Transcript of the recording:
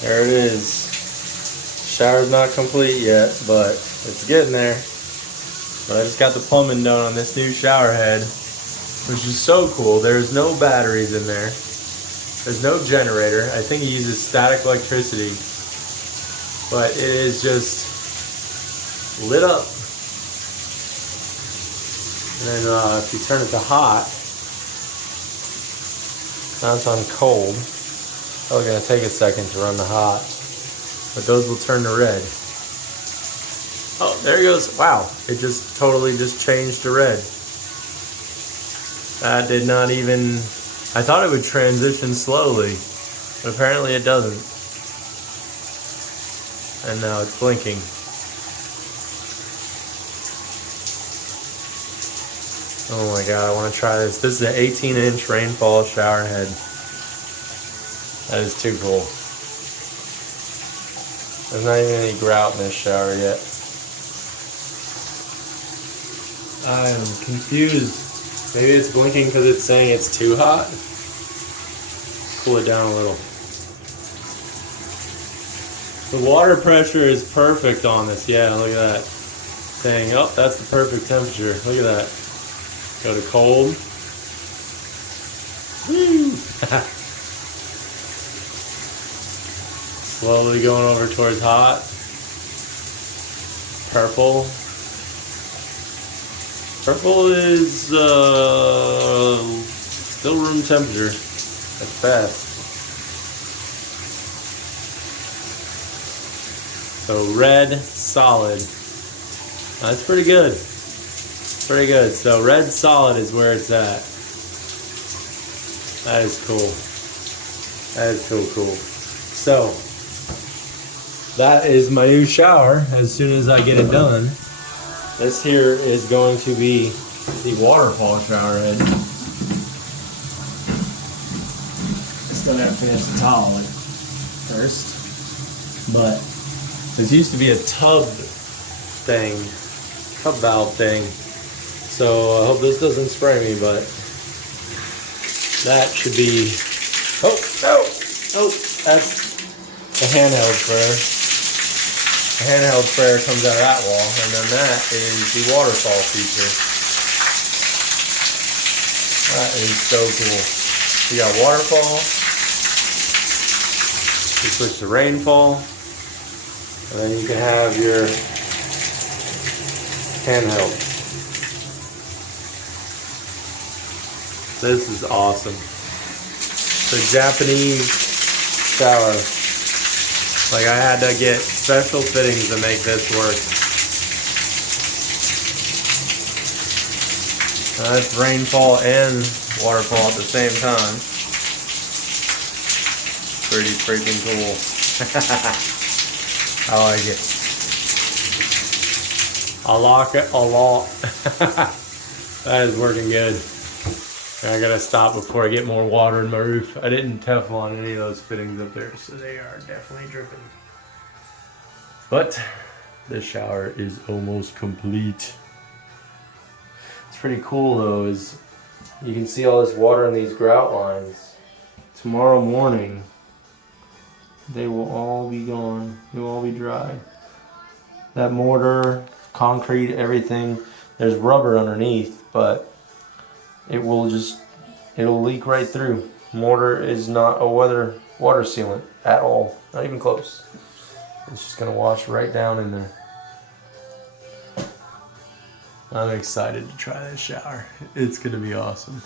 There it is. Shower's not complete yet, but it's getting there. But I just got the plumbing done on this new shower head, which is so cool. There's no batteries in there. There's no generator. I think it uses static electricity. But it is just lit up. And then if you turn it to hot, now it's on cold. It's probably gonna take a second to run to hot, but those will turn to red. Oh, there it goes. Wow, it just totally just changed to red. That did not even, I thought it would transition slowly, but apparently it doesn't. And now it's blinking. Oh my god, I want to try this. This is an 18-inch rainfall shower head. That is too cool. There's not even any grout in this shower yet. I'm confused. Maybe it's blinking because it's saying it's too hot. Cool it down a little. The water pressure is perfect on this. Yeah, look at that. Saying, oh, that's the perfect temperature. Look at that. Go to cold. Woo! Slowly going over towards hot. Purple. Purple is still room temperature at best. So red solid. That's pretty good. Pretty good. So red solid is where it's at. That is cool. That is cool. So that is my new shower. As soon as I get it done, this here is going to be the waterfall shower head. Still gotta finish the towel first, but this used to be a tub valve thing. So I hope this doesn't spray me, but that should be, oh, that's the handheld sprayer. The handheld sprayer comes out of that wall, and then that is the waterfall feature. That is so cool. You got waterfall, you switch to rainfall, and then you can have your handheld. This is awesome. The Japanese shower. Like, I had to get special fittings to make this work. That's rainfall and waterfall at the same time. Pretty freaking cool. I like it. I like it a lot. That is working good. I gotta stop before I get more water in my roof. I didn't Teflon any of those fittings up there, so they are definitely dripping. But this shower is almost complete. It's pretty cool though, is you can see all this water in these grout lines. Tomorrow morning, they will all be gone. They will all be dry. That mortar, concrete, everything, there's rubber underneath, but it'll leak right through. Mortar is not a water sealant at all, not even close. It's just gonna wash right down in there. I'm excited to try this shower. It's gonna be awesome.